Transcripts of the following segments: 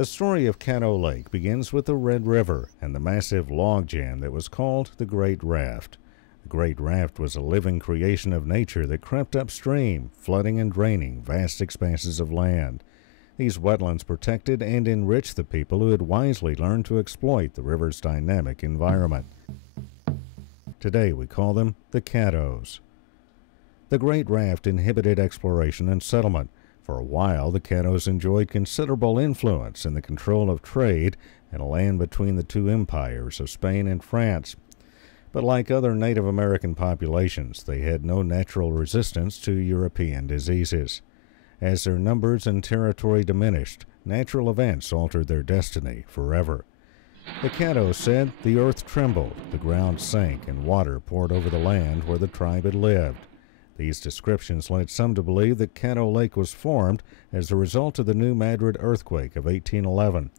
The story of Caddo Lake begins with the Red River and the massive log jam that was called the Great Raft. The Great Raft was a living creation of nature that crept upstream, flooding and draining vast expanses of land. These wetlands protected and enriched the people who had wisely learned to exploit the river's dynamic environment. Today we call them the Caddos. The Great Raft inhibited exploration and settlement. For a while, the Caddos enjoyed considerable influence in the control of trade and land between the two empires of Spain and France. But like other Native American populations, they had no natural resistance to European diseases. As their numbers and territory diminished, natural events altered their destiny forever. The Caddos said the earth trembled, the ground sank, and water poured over the land where the tribe had lived. These descriptions led some to believe that Caddo Lake was formed as a result of the New Madrid earthquake of 1811.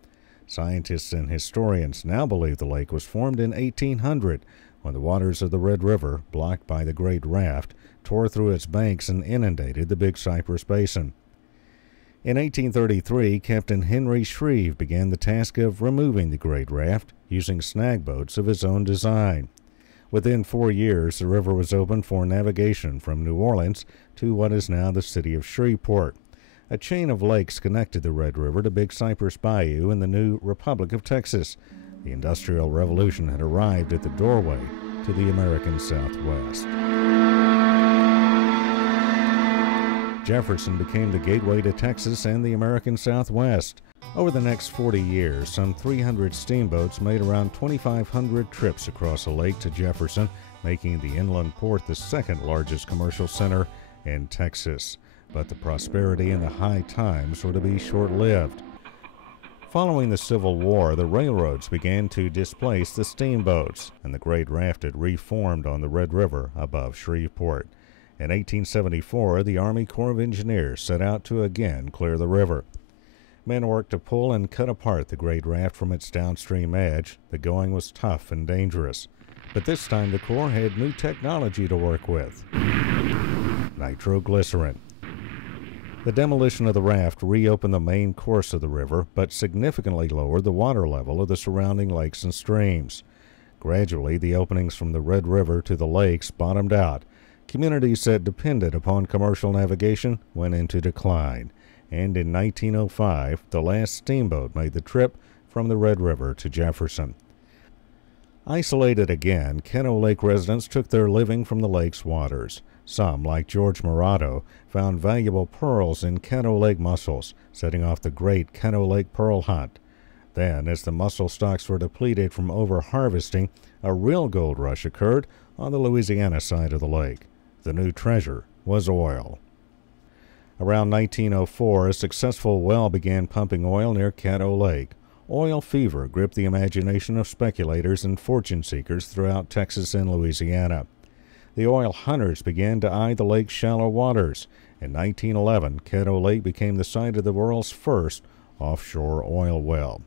Scientists and historians now believe the lake was formed in 1800, when the waters of the Red River, blocked by the Great Raft, tore through its banks and inundated the Big Cypress Basin. In 1833, Captain Henry Shreve began the task of removing the Great Raft using snag boats of his own design. Within 4 years, the river was opened for navigation from New Orleans to what is now the city of Shreveport. A chain of lakes connected the Red River to Big Cypress Bayou in the new Republic of Texas. The Industrial Revolution had arrived at the doorway to the American Southwest. Jefferson became the gateway to Texas and the American Southwest. Over the next 40 years, some 300 steamboats made around 2,500 trips across the lake to Jefferson, making the inland port the second largest commercial center in Texas. But the prosperity and the high times were to be short-lived. Following the Civil War, the railroads began to displace the steamboats, and the Great Raft had reformed on the Red River above Shreveport. In 1874, the Army Corps of Engineers set out to again clear the river. Men worked to pull and cut apart the Great Raft from its downstream edge. The going was tough and dangerous. But this time the Corps had new technology to work with: nitroglycerin. The demolition of the raft reopened the main course of the river, but significantly lowered the water level of the surrounding lakes and streams. Gradually, the openings from the Red River to the lakes bottomed out. Communities that depended upon commercial navigation went into decline. And in 1905, the last steamboat made the trip from the Red River to Jefferson. Isolated again, Caddo Lake residents took their living from the lake's waters. Some, like George Morato, found valuable pearls in Caddo Lake mussels, setting off the great Caddo Lake pearl hunt. Then, as the mussel stocks were depleted from over-harvesting, a real gold rush occurred on the Louisiana side of the lake. The new treasure was oil. Around 1904, a successful well began pumping oil near Caddo Lake. Oil fever gripped the imagination of speculators and fortune seekers throughout Texas and Louisiana. The oil hunters began to eye the lake's shallow waters. In 1911, Caddo Lake became the site of the world's first offshore oil well.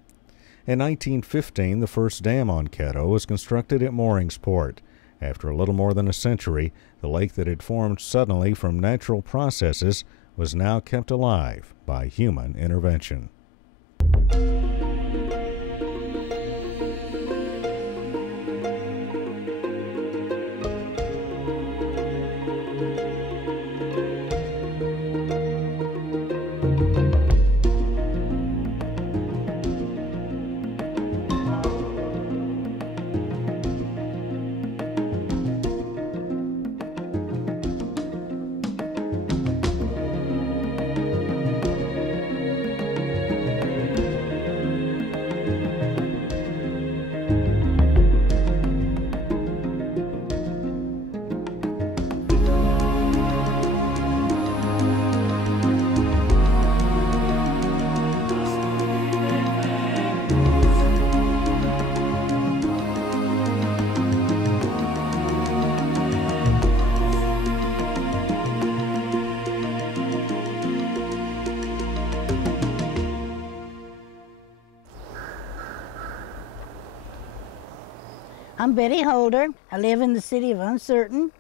In 1915, the first dam on Caddo was constructed at Mooringsport. After a little more than a century, the lake that had formed suddenly from natural processes was now kept alive by human intervention. I'm Betty Holder. I live in the city of Uncertain.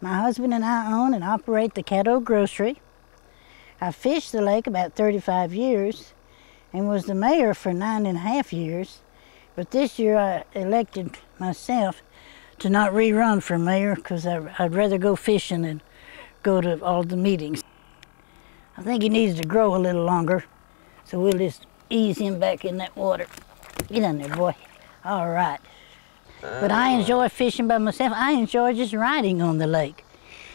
My husband and I own and operate the Caddo Grocery. I've fished the lake about 35 years, and was the mayor for 9.5 years. But this year I elected myself to not rerun for mayor because I'd rather go fishing than go to all the meetings. I think he needs to grow a little longer, so we'll just ease him back in that water. Get in there, boy. All right. But I enjoy fishing by myself. I enjoy just riding on the lake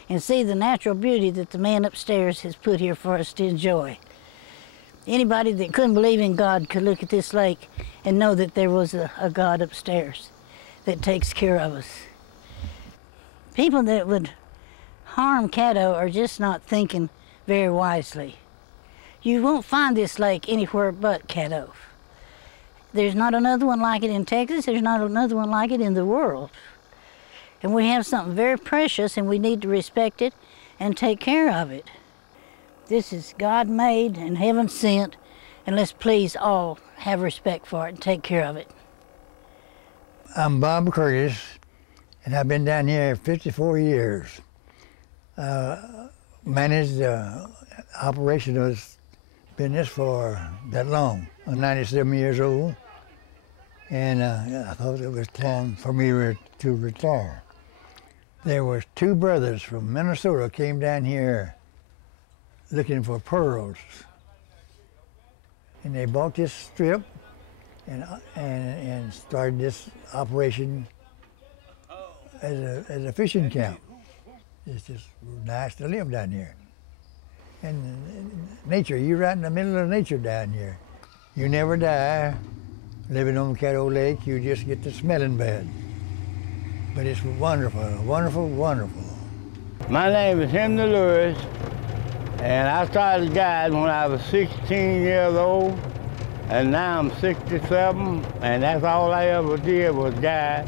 and see the natural beauty that the man upstairs has put here for us to enjoy. Anybody that couldn't believe in God could look at this lake and know that there was a God upstairs that takes care of us. People that would harm Caddo are just not thinking very wisely. You won't find this lake anywhere but Caddo. There's not another one like it in Texas. There's not another one like it in the world. And we have something very precious, and we need to respect it and take care of it. This is God-made and heaven sent, and let's please all have respect for it and take care of it. I'm Bob Curtis, and I've been down here 54 years. Managed the operation of this business for that long. I'm 97 years old, and I thought it was time for me to retire. There was two brothers from Minnesota came down here looking for pearls, and they bought this strip and started this operation as a fishing camp. It's just nice to live down here. And nature, you're right in the middle of nature down here. You never die living on Caddo Lake, you just get the smelling bad. But it's wonderful, wonderful, wonderful. My name is Henry Lewis, and I started guiding when I was 16 years old, and now I'm 67, and that's all I ever did was guide.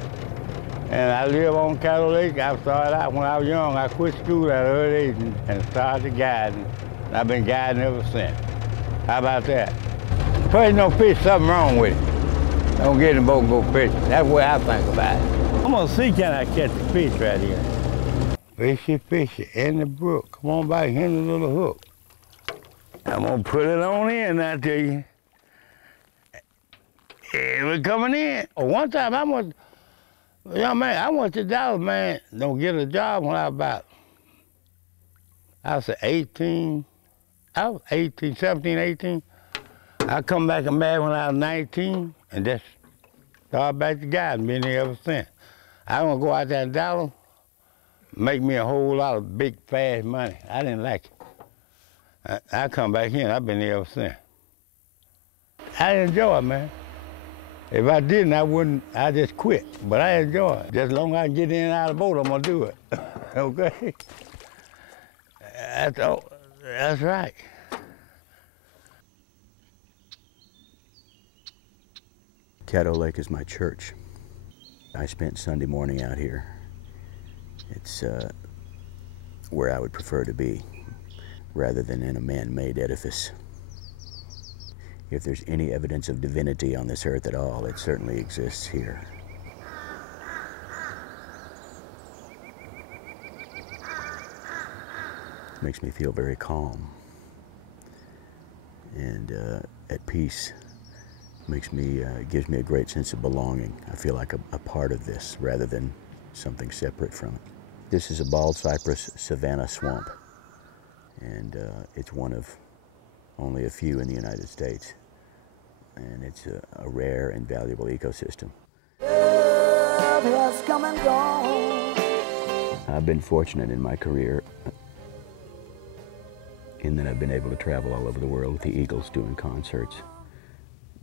And I live on Caddo Lake. I started out when I was young. I quit school at an early age and started guiding. I've been guiding ever since. How about that? Person don't fish, something wrong with it. Don't get in the boat and go fishing. That's the way I think about it. I'm gonna see can I catch a fish right here. Fishy, fishy, in the brook. Come on back, here's a little hook. I'm gonna put it on in now to you. And we're coming in. One time I went to Dallas, man, don't get a job when I was 18. I was 18, 17, 18. I come back and married when I was 19, and just started back to guiding, been there ever since. I want to go out there in Dallas, make me a whole lot of big, fast money. I didn't like it. I come back here, and I've been there ever since. I enjoy it, man. If I didn't, I wouldn't, I just quit. But I enjoy it. Just as long as I can get in and out of the boat, I'm gonna do it. Okay? That's all, that's right. Caddo Lake is my church. I spent Sunday morning out here. It's where I would prefer to be, rather than in a man-made edifice. If there's any evidence of divinity on this earth at all, it certainly exists here. It makes me feel very calm and at peace. Gives me a great sense of belonging. I feel like a part of this rather than something separate from it. This is a bald cypress savanna swamp, and it's one of only a few in the United States, and it's a rare and valuable ecosystem. Has come and gone. I've been fortunate in my career in that I've been able to travel all over the world with the Eagles doing concerts.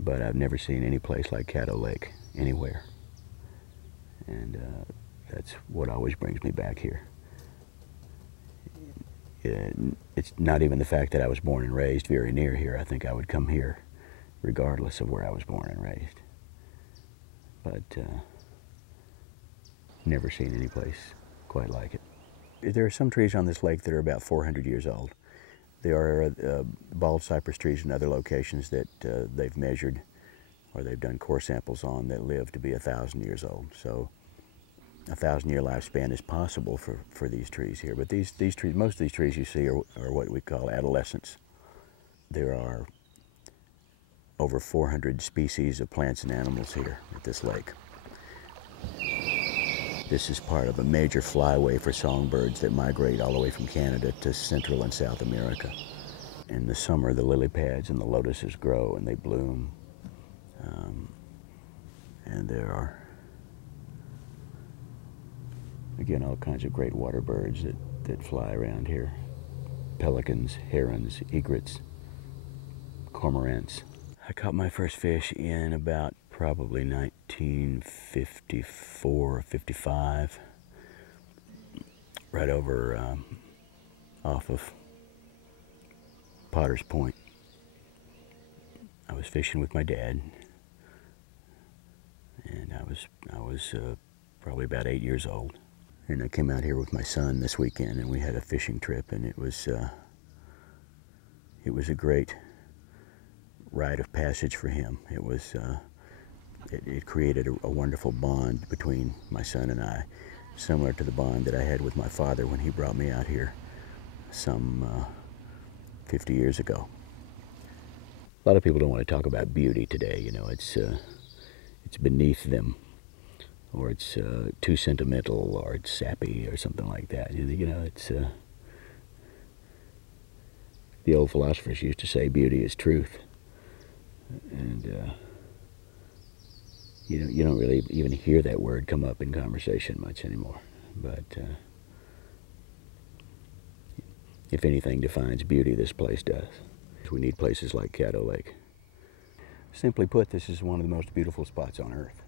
But I've never seen any place like Caddo Lake, anywhere. And that's what always brings me back here. It's not even the fact that I was born and raised very near here. I think I would come here regardless of where I was born and raised. But never seen any place quite like it. There are some trees on this lake that are about 400 years old. There are bald cypress trees in other locations that they've measured or they've done core samples on that live to be 1,000 years old. So a 1,000-year lifespan is possible for these trees here. But these trees, most of these trees you see are what we call adolescents. There are over 400 species of plants and animals here at this lake. This is part of a major flyway for songbirds that migrate all the way from Canada to Central and South America. In the summer, the lily pads and the lotuses grow and they bloom. And there are, again, all kinds of great water birds that fly around here. Pelicans, herons, egrets, cormorants. I caught my first fish in about probably 1954 or 55, right over off of Potter's Point. I was fishing with my dad, and I was probably about 8 years old. And I came out here with my son this weekend, and we had a fishing trip, and it was a great rite of passage for him. It was it created a wonderful bond between my son and I, similar to the bond that I had with my father when he brought me out here some 50 years ago. A lot of people don't want to talk about beauty today. You know, it's beneath them, or it's too sentimental, or it's sappy, or something like that. You know, it's the old philosophers used to say beauty is truth, and you don't really even hear that word come up in conversation much anymore. But if anything defines beauty, this place does. We need places like Caddo Lake. Simply put, this is one of the most beautiful spots on Earth.